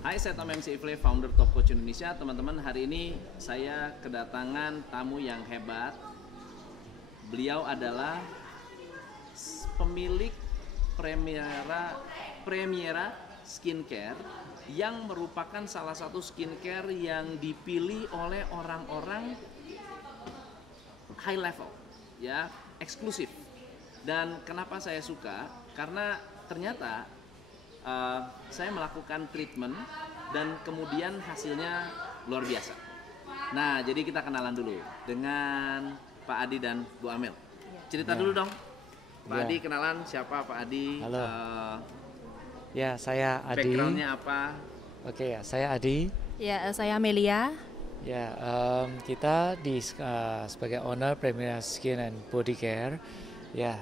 Hai, saya Tom MC Ifle, founder Top Coach Indonesia. Teman-teman, hari ini saya kedatangan tamu yang hebat. Beliau adalah pemilik Premiera Skincare yang merupakan salah satu skincare yang dipilih oleh orang-orang high level, ya, eksklusif. Dan kenapa saya suka? Karena ternyata saya melakukan treatment dan kemudian hasilnya luar biasa. Nah, jadi kita kenalan dulu dengan Pak Adi dan Bu Amel. Cerita dulu dong, Pak Adi, kenalan siapa Pak Adi? Halo. Ya, saya Adi. Backgroundnya apa? Oke ya, saya Adi. Ya, saya Amelia. Ya, kita sebagai owner Premiera Skin and Body Care. Ya,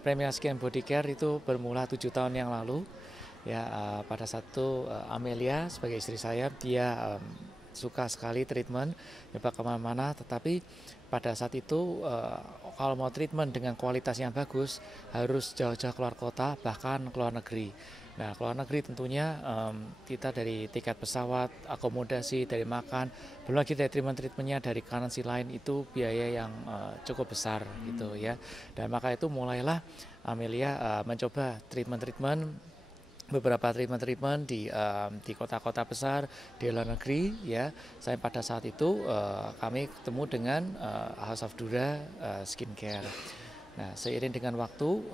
Premiera Skin and Body Care itu bermula 7 tahun yang lalu. Ya, pada satu Amelia sebagai istri saya, dia suka sekali treatment, nyoba kemana-mana, tetapi pada saat itu kalau mau treatment dengan kualitas yang bagus harus jauh-jauh keluar kota, bahkan keluar negeri. Nah, keluar negeri tentunya kita dari tiket pesawat, akomodasi, dari makan, belum lagi dari treatmentnya dari currency lain, itu biaya yang cukup besar gitu ya. Dan maka itu mulailah Amelia mencoba beberapa treatment di kota-kota besar di luar negeri ya. Saya pada saat itu kami ketemu dengan House of Dura Skincare. Nah, seiring dengan waktu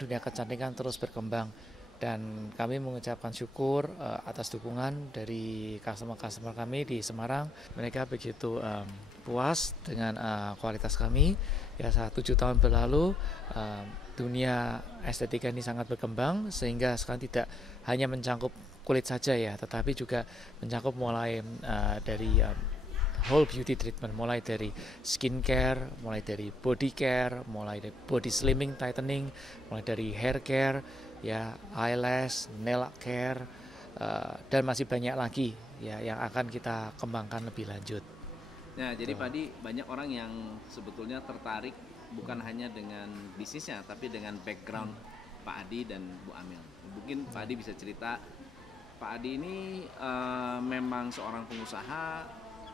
dunia kecantikan terus berkembang dan kami mengucapkan syukur atas dukungan dari customer kami di Semarang. Mereka begitu puas dengan kualitas kami. Ya, saat 7 tahun berlalu dunia estetika ini sangat berkembang sehingga sekarang tidak hanya mencakup kulit saja ya, tetapi juga mencakup mulai dari whole beauty treatment, mulai dari skincare, mulai dari body care, mulai dari body slimming, tightening, mulai dari hair care, ya, eyelash, nail care, dan masih banyak lagi ya yang akan kita kembangkan lebih lanjut. Nah, jadi Pak Adi, banyak orang yang sebetulnya tertarik bukan hanya dengan bisnisnya, tapi dengan background Pak Adi dan Bu Amel. Mungkin Pak Adi bisa cerita, Pak Adi ini memang seorang pengusaha,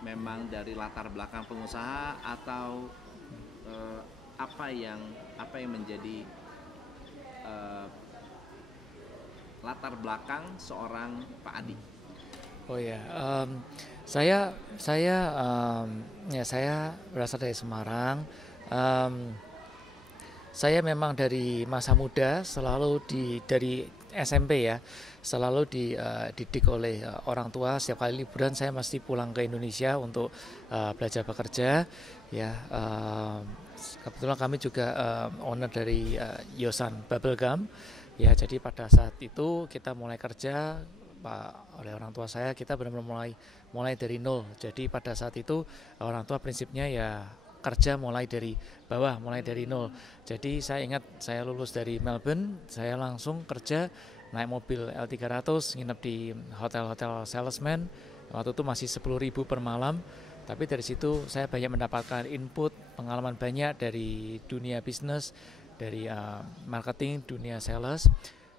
memang dari latar belakang pengusaha, atau apa yang menjadi latar belakang seorang Pak Adi? Oh ya, saya berasal dari Semarang. Saya memang dari masa muda selalu dari SMP ya, selalu dididik oleh orang tua. Setiap kali liburan saya mesti pulang ke Indonesia untuk belajar bekerja. Ya, kebetulan kami juga owner dari Yosan Bubblegum. Ya, jadi pada saat itu kita mulai kerja oleh orang tua saya, kita benar-benar mulai dari nol. Jadi pada saat itu orang tua prinsipnya ya kerja mulai dari bawah, mulai dari nol. Jadi saya ingat saya lulus dari Melbourne, saya langsung kerja naik mobil L300, nginep di hotel-hotel salesman. Waktu itu masih 10.000 per malam. Tapi dari situ saya banyak mendapatkan input, pengalaman banyak dari dunia bisnis, dari marketing, dunia sales.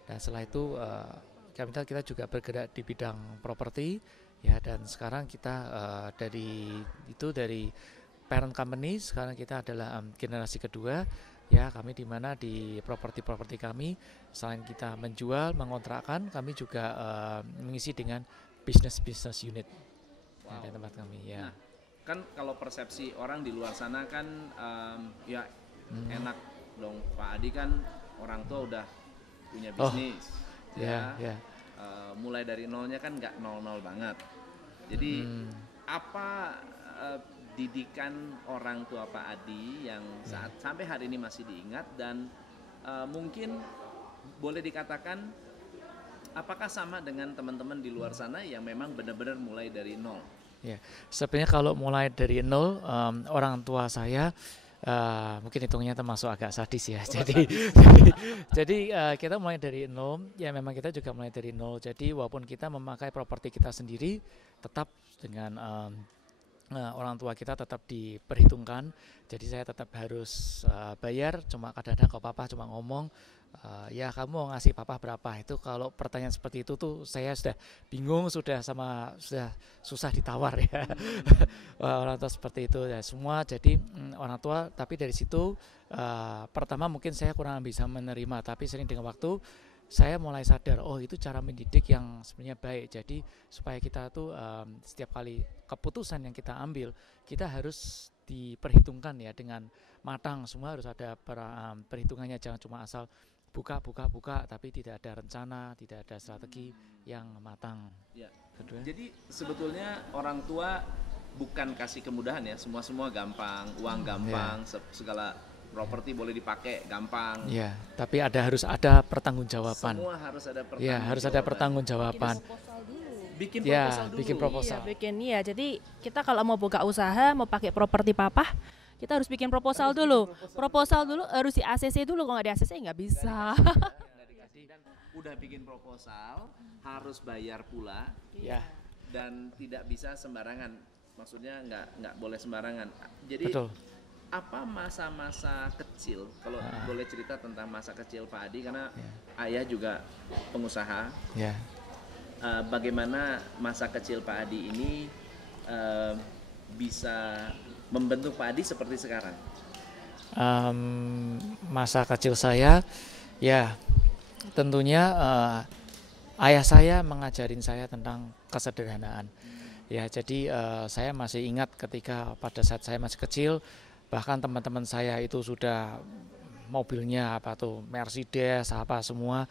Dan setelah itu kita juga bergerak di bidang properti ya, dan sekarang kita dari parent company, sekarang kita adalah generasi kedua ya. Kami di mana di properti kami selain kita menjual, mengontrakkan, kami juga mengisi dengan business unit. Wow. Di tempat kami ya. Nah, kan kalau persepsi orang di luar sana kan ya enak dong, Pak Adi kan orang tua udah punya bisnis. Mulai dari nolnya kan nggak nol banget. Jadi apa didikan orang tua Pak Adi yang sampai hari ini masih diingat, dan mungkin boleh dikatakan apakah sama dengan teman-teman di luar sana yang memang benar-benar mulai dari nol? Ya, sebenarnya kalau mulai dari nol, orang tua saya mungkin hitungnya termasuk agak sadis ya. Jadi kita mulai dari nol, ya memang kita juga mulai dari nol. Jadi walaupun kita memakai properti kita sendiri, tetap dengan orang tua kita tetap diperhitungkan. Jadi saya tetap harus bayar, cuma kadang-kadang kalau papa cuma ngomong ya kamu mau ngasih papa berapa? Itu kalau pertanyaan seperti itu tuh saya sudah bingung, sudah susah ditawar ya. Orang tua seperti itu ya semua. Jadi orang tua, tapi dari situ pertama mungkin saya kurang bisa menerima, tapi sering dengan waktu saya mulai sadar, oh itu cara mendidik yang sebenarnya baik. Jadi supaya kita tuh setiap kali keputusan yang kita ambil, kita harus diperhitungkan ya dengan matang. Semua harus ada perhitungannya, jangan cuma asal buka, tapi tidak ada rencana, tidak ada strategi yang matang. Ya. Jadi sebetulnya orang tua bukan kasih kemudahan ya, semua gampang, uang gampang, segala properti boleh dipakai gampang. Ya, tapi harus ada pertanggungjawaban. Semua harus ada pertanggungjawaban. Ya, harus ada pertanggungjawaban. Bikin proposal dulu. Bikin proposal. Iya, jadi kita kalau mau buka usaha, mau pakai properti papa, kita harus bikin proposal dulu. Proposal dulu harus di ACC dulu, kalau nggak di ACC nggak bisa. Dan udah bikin proposal, harus bayar pula. Ya. Dan tidak bisa sembarangan. Maksudnya nggak boleh sembarangan. Jadi betul. Apa masa-masa kecil, kalau boleh cerita tentang masa kecil Pak Adi, karena ayah juga pengusaha. Ya. Bagaimana masa kecil Pak Adi ini bisa membentuk Pak Adi seperti sekarang? Masa kecil saya, ya tentunya ayah saya mengajarin saya tentang kesederhanaan. Ya, jadi saya masih ingat ketika pada saat saya masih kecil, bahkan teman-teman saya itu sudah mobilnya Mercedes apa semua,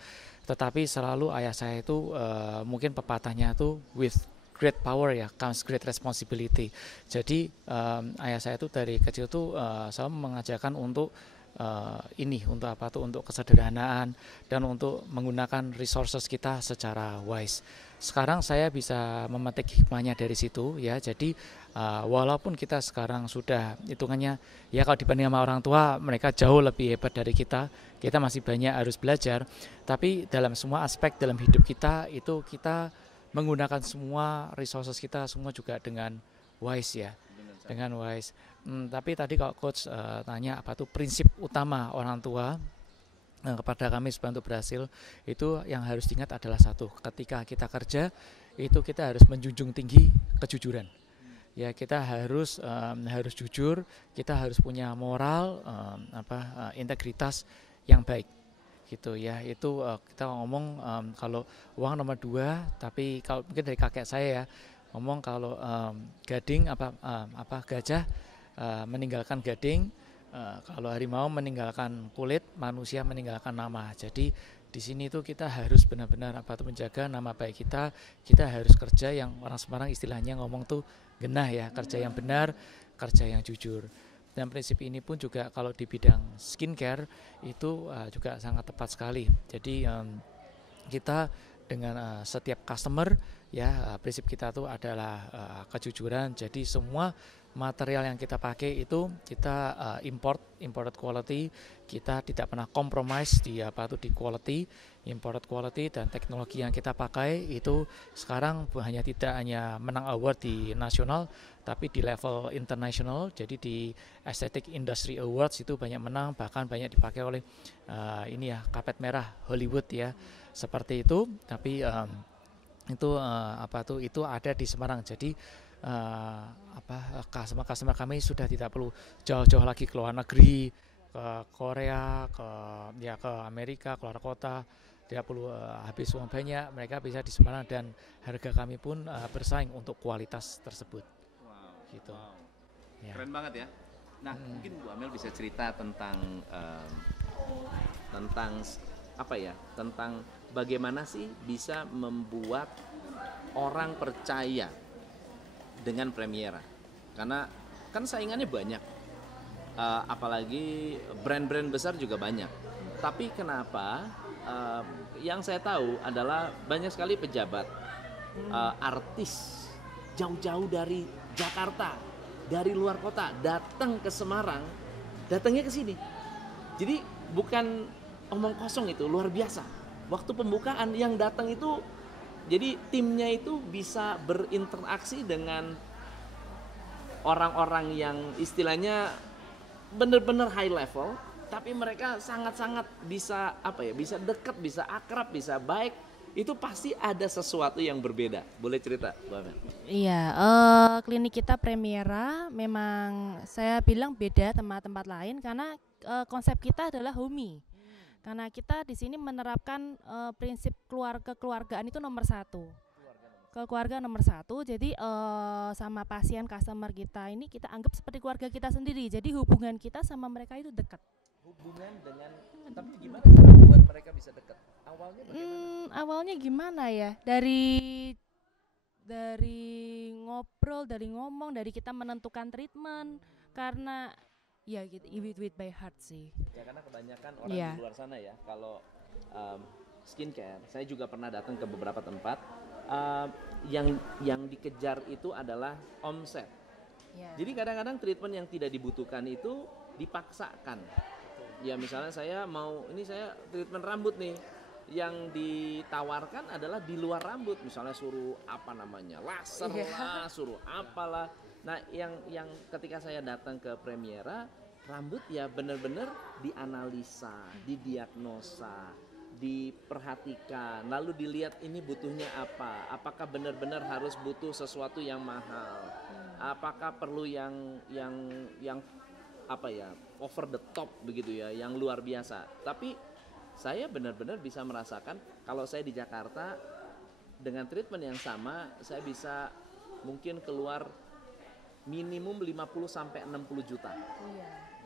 tetapi selalu ayah saya itu mungkin pepatahnya itu with great power ya comes great responsibility. Jadi ayah saya itu dari kecil tuh selalu mengajarkan untuk untuk kesederhanaan dan untuk menggunakan resources kita secara wise. Sekarang saya bisa memetik hikmahnya dari situ ya. Jadi walaupun kita sekarang sudah hitungannya ya kalau dibanding sama orang tua mereka jauh lebih hebat dari kita masih banyak harus belajar. Tapi dalam semua aspek dalam hidup kita itu kita menggunakan semua resources kita semua juga dengan wise ya. Dengan wise. Tapi tadi kalau coach tanya apa tuh prinsip utama orang tua kepada kami supaya untuk berhasil, itu yang harus diingat adalah satu, ketika kita kerja itu kita harus menjunjung tinggi kejujuran. Ya, kita harus jujur, kita harus punya moral integritas yang baik gitu ya. Itu kita ngomong kalau uang nomor 2, tapi kalau mungkin dari kakek saya ya ngomong kalau gajah meninggalkan gading, kalau harimau meninggalkan kulit, manusia meninggalkan nama. Jadi di sini tuh kita harus benar-benar menjaga nama baik kita. Kita harus kerja yang orang Semarang istilahnya ngomong tuh genah ya, kerja yang benar, kerja yang jujur. Dan prinsip ini pun juga kalau di bidang skincare itu juga sangat tepat sekali. Jadi kita dengan setiap customer ya prinsip kita tuh adalah kejujuran. Jadi semua material yang kita pakai itu kita imported quality, kita tidak pernah compromise di quality, imported quality, dan teknologi yang kita pakai itu sekarang tidak hanya menang award di nasional tapi di level international. Jadi di Aesthetic Industry Awards itu banyak menang, bahkan banyak dipakai oleh karpet merah Hollywood ya, seperti itu. Tapi itu ada di Semarang. Jadi customer kami sudah tidak perlu jauh-jauh lagi ke luar negeri, ke Korea, ke Amerika, keluar kota, tidak perlu habis uang banyak, mereka bisa di Semarang dan harga kami pun bersaing untuk kualitas tersebut. Wow, gitu. Wow. Ya. Keren banget ya. Nah, mungkin Bu Amel bisa cerita tentang tentang bagaimana sih bisa membuat orang percaya dengan Premiera, karena kan saingannya banyak, apalagi brand-brand besar juga banyak. Tapi kenapa yang saya tahu adalah banyak sekali pejabat, artis jauh-jauh dari Jakarta, dari luar kota datang ke Semarang, datangnya ke sini. Jadi bukan omong kosong, itu luar biasa. Waktu pembukaan yang datang itu, jadi timnya itu bisa berinteraksi dengan orang-orang yang istilahnya benar-benar high level, tapi mereka sangat-sangat bisa bisa dekat, bisa akrab, bisa baik. Itu pasti ada sesuatu yang berbeda. Boleh cerita, Bu Amel? Iya, klinik kita Premiera memang saya bilang beda tempat-tempat lain karena konsep kita adalah homey. Karena kita di sini menerapkan prinsip keluargaan itu nomor satu. Keluarga nomor satu, jadi sama pasien customer kita ini kita anggap seperti keluarga kita sendiri. Jadi hubungan kita sama mereka itu dekat. Hubungan dengan, tapi gimana cara membuat mereka bisa dekat? Awalnya bagaimana? Awalnya gimana ya? Dari ngobrol, dari ngomong, dari kita menentukan treatment, karena ya gitu, with by heart sih. Ya karena kebanyakan orang di luar sana ya, kalau skincare, saya juga pernah datang ke beberapa tempat, yang dikejar itu adalah omset. Jadi kadang-kadang treatment yang tidak dibutuhkan itu dipaksakan. Ya misalnya saya treatment rambut nih, yang ditawarkan adalah di luar rambut, misalnya suruh laser lah, suruh apalah. Nah yang ketika saya datang ke Premiera, rambut ya benar-benar dianalisa, didiagnosa, diperhatikan, lalu dilihat ini butuhnya apa, apakah benar-benar harus butuh sesuatu yang mahal, apakah perlu yang over the top begitu ya, yang luar biasa. Tapi saya benar-benar bisa merasakan kalau saya di Jakarta dengan treatment yang sama, saya bisa mungkin keluar minimum 50 sampai 60 juta.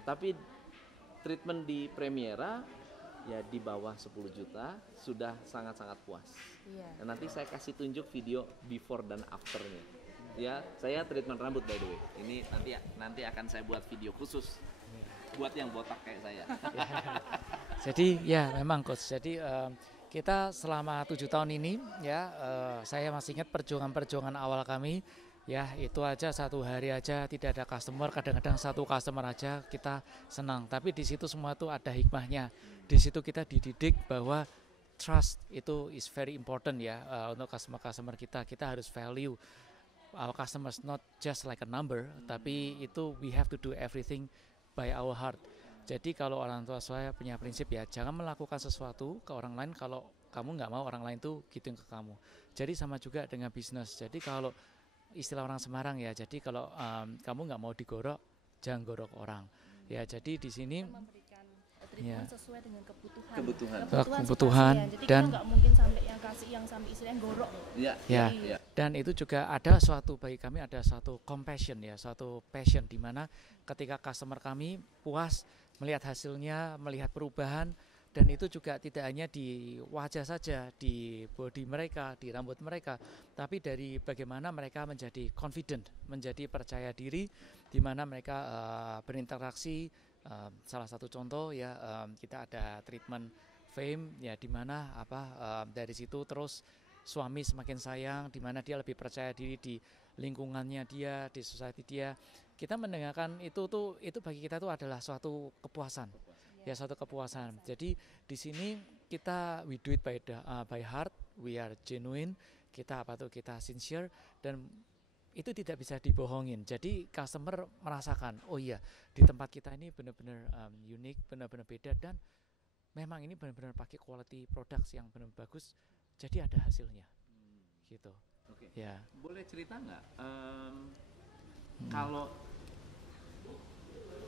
Tapi treatment di Premiera ya di bawah 10 juta sudah sangat-sangat puas. Dan nanti saya kasih tunjuk video before dan afternya. Ya, saya treatment rambut by the way. Ini nanti akan saya buat video khusus buat yang botak kayak saya. Jadi ya memang coach. Jadi kita selama 7 tahun ini ya, saya masih ingat perjuangan awal kami. Ya itu aja satu hari aja tidak ada customer, kadang-kadang satu customer aja kita senang. Tapi di situ semua itu ada hikmahnya. Di situ kita dididik bahwa trust itu is very important ya, untuk customer kita harus value our customers, not just like a number, tapi itu we have to do everything by our heart. Jadi kalau orang tua saya punya prinsip ya, jangan melakukan sesuatu ke orang lain kalau kamu nggak mau orang lain tuh gituin ke kamu. Jadi sama juga dengan bisnis. Jadi kalau istilah orang Semarang ya, jadi kalau kamu nggak mau digorok, jangan gorok orang. Ya jadi di sini treatment sesuai dengan kebutuhan Jadi dan nggak mungkin sampai yang kasih yang sampai istilahnya gorok. Ya. Dan itu juga ada suatu, bagi kami ada suatu compassion ya, suatu passion di mana ketika customer kami puas melihat hasilnya, melihat perubahan, dan itu juga tidak hanya di wajah saja, di body mereka, di rambut mereka, tapi dari bagaimana mereka menjadi confident, menjadi percaya diri, di mana mereka berinteraksi. Salah satu contoh ya, kita ada treatment fame ya, di mana dari situ terus suami semakin sayang, di mana dia lebih percaya diri di lingkungannya dia, di society dia. Kita mendengarkan itu bagi kita tuh adalah suatu kepuasan. Ya suatu kepuasan. Jadi di sini kita we do it by heart, we are genuine, kita kita sincere, dan itu tidak bisa dibohongin. Jadi customer merasakan, oh iya di tempat kita ini benar-benar unik, benar-benar beda, dan memang ini benar-benar pakai quality products yang benar bagus. Jadi ada hasilnya, gitu. Oke. Ya. Boleh cerita nggak kalau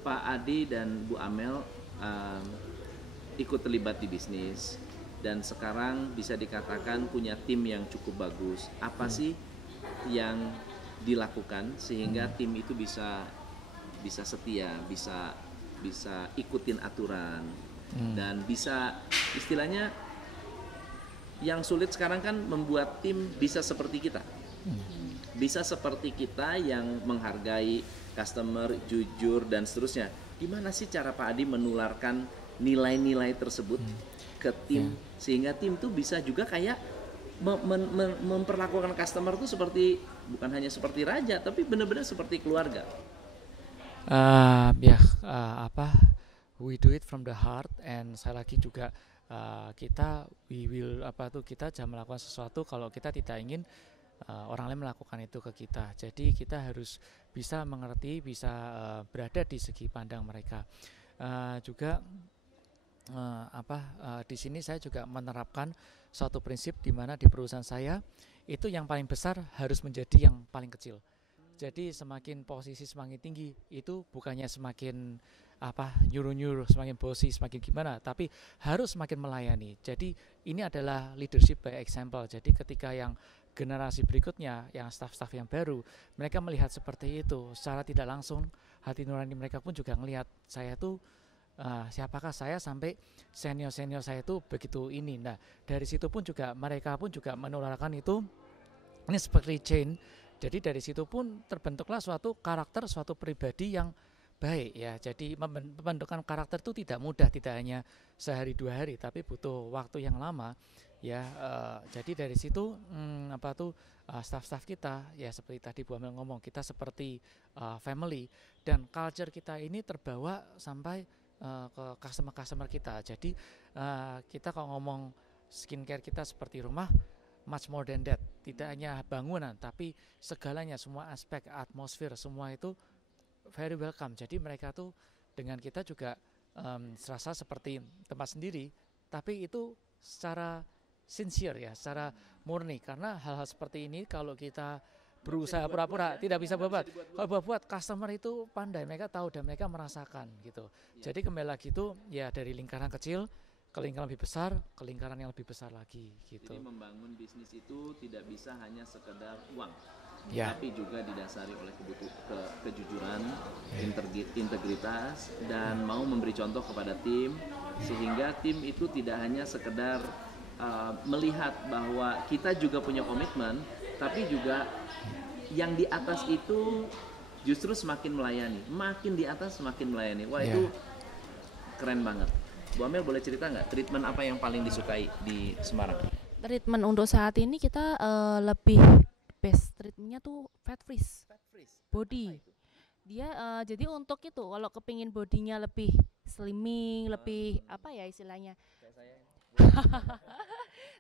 Pak Adi dan Bu Amel ikut terlibat di bisnis dan sekarang bisa dikatakan punya tim yang cukup bagus. Apa sih yang dilakukan sehingga tim itu bisa setia, bisa ikutin aturan dan bisa istilahnya, yang sulit sekarang kan membuat tim bisa seperti kita. Bisa seperti kita yang menghargai customer, jujur dan seterusnya. Gimana sih cara Pak Adi menularkan nilai-nilai tersebut ke tim sehingga tim tuh bisa juga kayak memperlakukan customer tuh seperti, bukan hanya seperti raja tapi benar-benar seperti keluarga. We do it from the heart, and saya lagi juga kita jangan melakukan sesuatu kalau kita tidak ingin orang lain melakukan itu ke kita. Jadi kita harus bisa mengerti, bisa berada di segi pandang mereka. Juga di sini saya juga menerapkan suatu prinsip di mana di perusahaan saya itu yang paling besar harus menjadi yang paling kecil. Jadi semakin posisi semakin tinggi itu bukannya semakin nyuruh-nyuruh, semakin bosi, semakin gimana, tapi harus semakin melayani. Jadi ini adalah leadership by example. Jadi ketika yang generasi berikutnya, yang staff-staff yang baru, mereka melihat seperti itu, secara tidak langsung hati nurani mereka pun juga melihat saya tuh siapakah saya sampai senior-senior saya itu begitu ini. Nah dari situ pun juga mereka pun juga menularkan itu, ini seperti chain. Jadi dari situ pun terbentuklah suatu karakter, suatu pribadi yang baik ya. Jadi pembentukan karakter itu tidak mudah, tidak hanya sehari 2 hari, tapi butuh waktu yang lama ya. Jadi dari situ staff-staff kita ya seperti tadi Bu Amel ngomong, kita seperti family, dan culture kita ini terbawa sampai ke customer kita. Jadi kita kalau ngomong skincare kita seperti rumah, much more than that. Tidak hanya bangunan, tapi segalanya, semua aspek, atmosfer, semua itu very welcome. Jadi mereka tuh dengan kita juga serasa seperti tempat sendiri, tapi itu secara sincere ya, secara murni. Karena hal-hal seperti ini kalau kita berusaha pura-pura tidak bisa buat. Kalau buat customer itu pandai, mereka tahu dan mereka merasakan gitu. Jadi kembali lagi itu ya dari lingkaran kecil ke lingkaran lebih besar, ke lingkaran yang lebih besar lagi gitu. Jadi membangun bisnis itu tidak bisa hanya sekedar uang, tapi juga didasari oleh kejujuran, integritas, dan mau memberi contoh kepada tim, sehingga tim itu tidak hanya sekedar melihat bahwa kita juga punya komitmen, tapi juga yang di atas itu justru semakin melayani, makin di atas semakin melayani. Wah itu keren banget. Bu Amel boleh cerita nggak treatment apa yang paling disukai di Semarang? Treatment untuk saat ini kita lebih best treatmentnya tuh fat freeze body. Dia jadi untuk itu kalau kepingin bodinya lebih slimming, lebih istilahnya.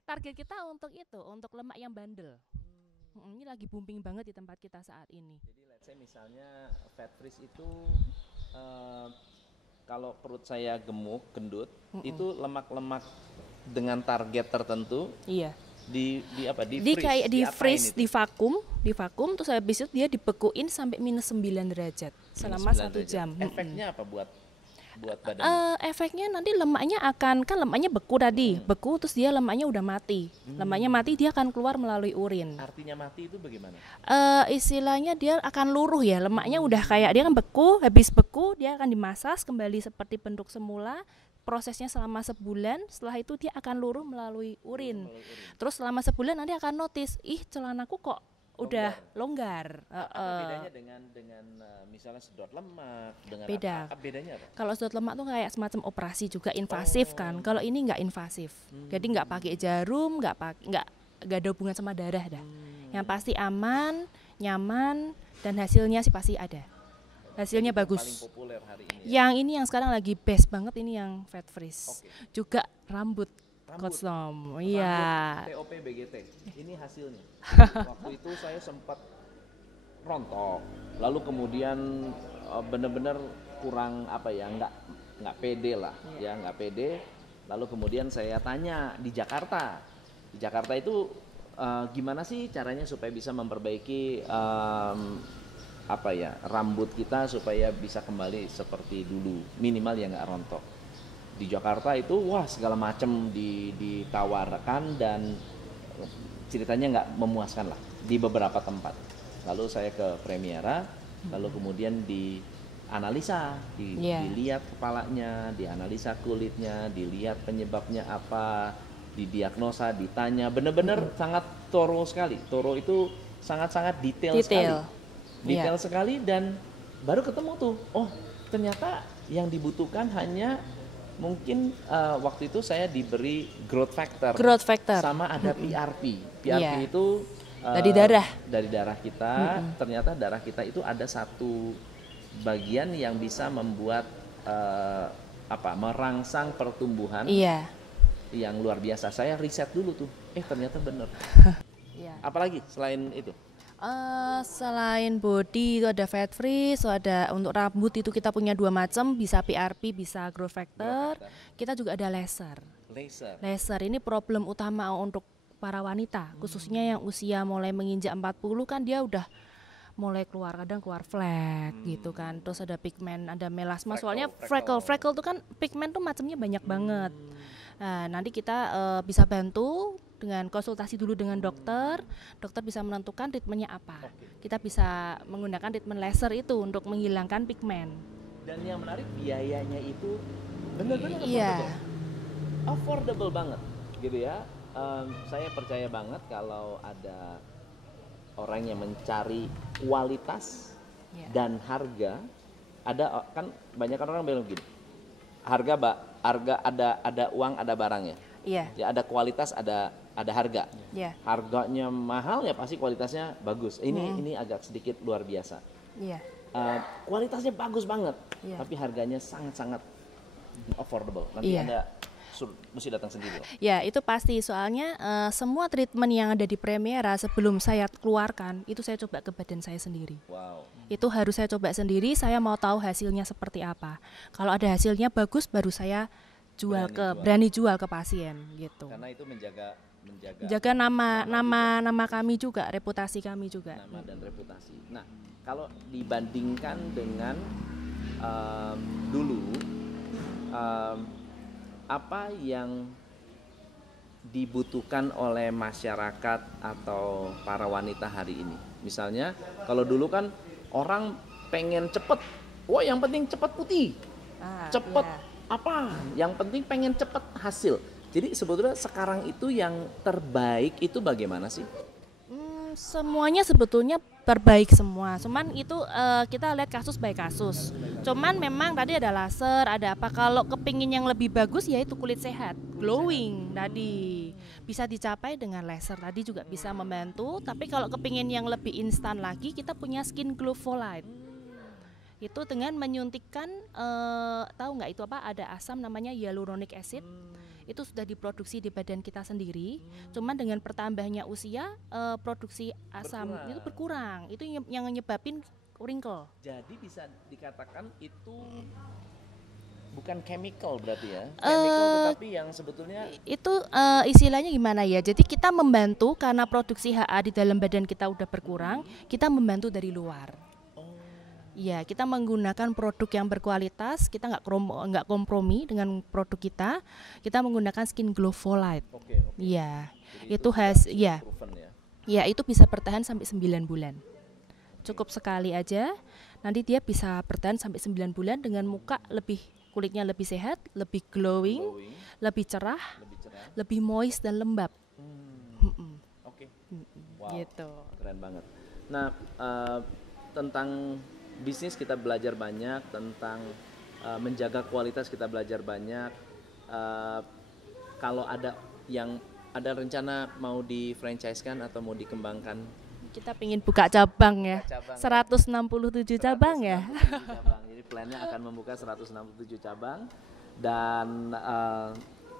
Target kita untuk itu, untuk lemak yang bandel. Ini lagi booming banget di tempat kita saat ini. Jadi let's say misalnya fat freeze itu kalau perut saya gemuk, gendut, itu lemak-lemak dengan target tertentu. Iya. Di freeze, di vakum, terus habis itu dia dibekuin sampai -9 derajat selama 1 jam. Efeknya apa buat badan? Efeknya nanti lemaknya lemaknya beku tadi, beku terus dia lemaknya udah mati. Lemaknya mati, dia akan keluar melalui urin. Artinya mati itu bagaimana? Istilahnya dia akan luruh ya, lemaknya udah kayak dia kan beku, habis beku dia akan dimasas kembali seperti bentuk semula. Prosesnya selama sebulan, setelah itu dia akan luruh melalui urin. Terus selama sebulan nanti akan notice, celanaku kok udah longgar. Apa bedanya dengan misalnya sedot lemak dengan beda. Apa bedanya apa? Kalau sedot lemak tuh kayak semacam operasi juga invasif kan. Kalau ini nggak invasif. Jadi nggak pakai jarum, nggak ada hubungan sama darah dah. Yang pasti aman, nyaman, dan hasilnya sih pasti ada. Hasilnya bagus. Paling populer hari ini. Yang ini yang sekarang lagi best banget ini yang fat freeze. Juga rambut. Coach Tom, iya. TOP BGT, ini hasilnya. Waktu itu saya sempat rontok, lalu kemudian benar-benar kurang nggak pede lah, nggak pede. Lalu kemudian saya tanya di Jakarta itu gimana sih caranya supaya bisa memperbaiki rambut kita supaya bisa kembali seperti dulu, minimal ya nggak rontok. Di Jakarta itu segala macam ditawarkan dan ceritanya nggak memuaskan lah di beberapa tempat. Lalu saya ke Premiera, lalu kemudian dianalisa, dilihat kepalanya, dianalisa kulitnya, dilihat penyebabnya apa, didiagnosa, ditanya, benar-benar sangat thorough sekali. Thorough itu sangat-sangat detail sekali dan baru ketemu tuh, ternyata yang dibutuhkan hanya mungkin waktu itu saya diberi growth factor sama ada PRP itu dari darah kita. Ternyata darah kita itu ada satu bagian yang bisa membuat merangsang pertumbuhan yang luar biasa. Saya riset dulu tuh, ternyata benar. Apalagi selain itu? Selain body itu ada fat freeze, ada untuk rambut itu kita punya 2 macam, bisa PRP, bisa growth factor. Kita juga ada laser. Laser ini problem utama untuk para wanita, khususnya yang usia mulai menginjak 40 kan dia udah mulai kadang keluar flek gitu kan. Terus ada pigmen, ada melasma. Soalnya freckle itu kan pigmen tuh macamnya banyak banget. Nah, nanti kita bisa bantu dengan konsultasi dulu dengan dokter bisa menentukan treatmentnya apa. Kita bisa menggunakan treatment laser itu untuk menghilangkan pigmen. Dan yang menarik biayanya itu benar-benar affordable banget gitu ya. Saya percaya banget kalau ada orang yang mencari kualitas dan harga. Ada kan banyak orang bilang begini, harga ada uang ada barangnya. Ya ada kualitas ada harga. Harganya mahal ya pasti kualitasnya bagus. Ini agak sedikit luar biasa. Kualitasnya bagus banget, tapi harganya sangat affordable. Nanti Anda mesti datang sendiri. Ya itu pasti, soalnya semua treatment yang ada di Premera sebelum saya keluarkan itu saya coba ke badan saya sendiri. Itu harus saya coba sendiri. Saya mau tahu hasilnya seperti apa. Kalau ada hasilnya bagus, baru saya berani jual ke pasien gitu. Karena itu menjaga nama kami juga, reputasi kami juga. Nama dan reputasi. Nah, kalau dibandingkan dengan dulu, apa yang dibutuhkan oleh masyarakat atau para wanita hari ini? Misalnya, kalau dulu kan orang pengen cepet, yang penting cepet putih, cepet. Apa? Yang penting pengen cepet hasil. Jadi sebetulnya sekarang itu yang terbaik itu bagaimana sih? Semuanya sebetulnya terbaik semua. Cuman itu kita lihat kasus by kasus. Cuman memang tadi ada laser, ada apa. Kalau kepingin yang lebih bagus ya itu kulit sehat, glowing tadi. Bisa dicapai dengan laser tadi juga bisa membantu. Tapi kalau kepingin yang lebih instan lagi, kita punya Skin Glow Folate. Itu dengan menyuntikkan tahu nggak itu apa, ada asam namanya hyaluronic acid. Itu sudah diproduksi di badan kita sendiri, cuman dengan pertambahannya usia produksi asam itu berkurang. Itu yang menyebabin wrinkle. Jadi bisa dikatakan itu bukan chemical berarti ya? Chemical tetapi yang sebetulnya itu istilahnya gimana ya? Jadi kita membantu karena produksi HA di dalam badan kita udah berkurang, kita membantu dari luar. Ya, kita menggunakan produk yang berkualitas, kita nggak kompromi dengan produk kita. Kita menggunakan Skin Glow Folate. Iya, itu itu bisa bertahan sampai 9 bulan. Cukup sekali aja, nanti dia bisa bertahan sampai 9 bulan dengan kulitnya lebih sehat, lebih glowing, lebih cerah, lebih moist dan lembab. Gitu. Keren banget. Nah, tentang bisnis kita belajar banyak, tentang menjaga kualitas kita belajar banyak. Kalau ada rencana mau di franchise-kan atau mau dikembangkan? Kita pengen buka cabang ya. 167 cabang ya. Jadi plannya akan membuka 167 cabang dan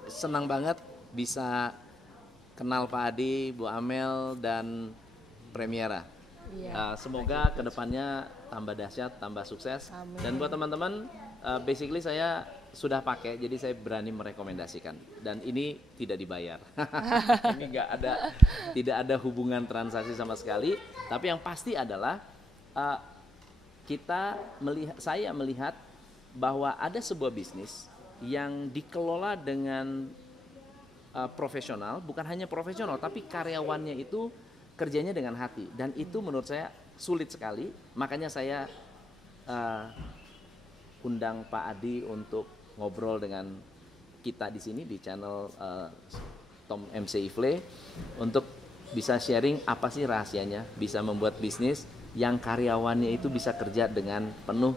senang banget bisa kenal Pak Adi, Bu Amel dan Premera. Semoga kedepannya tambah dahsyat, tambah sukses. Amin. Dan buat teman-teman, basically saya sudah pakai, jadi saya berani merekomendasikan. Dan ini tidak dibayar. Ini tidak ada hubungan transaksi sama sekali. Tapi yang pasti adalah saya melihat bahwa ada sebuah bisnis yang dikelola dengan profesional, bukan hanya profesional, tapi karyawannya itu kerjanya dengan hati, dan itu menurut saya sulit sekali. Makanya saya undang Pak Adi untuk ngobrol dengan kita di sini di channel Tom MC Ifle untuk bisa sharing apa sih rahasianya bisa membuat bisnis yang karyawannya itu bisa kerja dengan penuh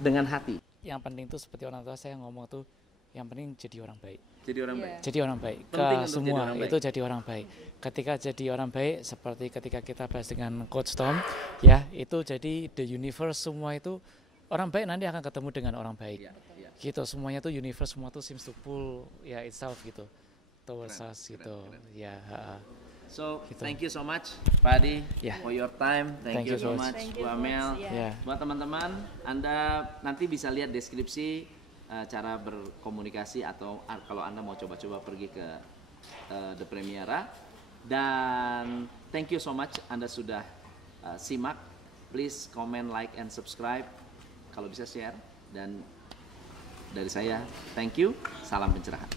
dengan hati. Yang penting tuh seperti orang tua saya ngomong tuh, yang penting jadi orang baik. Jadi orang baik. Jadi orang baik. Ke semua itu jadi orang baik. Ketika jadi orang baik, seperti ketika kita bahas dengan Coach Tom, ya itu jadi the universe semua itu orang baik nanti akan ketemu dengan orang baik. Gitu semuanya tuh universe semua tuh seems to pull ya itself gitu towards us gitu. Ya. So gitu. Thank you so much. Pak Adi, Yeah. for your time. Thank you so much, Bu Amel. Yeah. Buat teman-teman, Anda nanti bisa lihat deskripsi cara berkomunikasi atau kalau Anda mau coba-coba pergi ke The Premiera. Dan thank you so much Anda sudah simak. Please comment, like, and subscribe. Kalau bisa share. Dan dari saya, thank you. Salam pencerahan.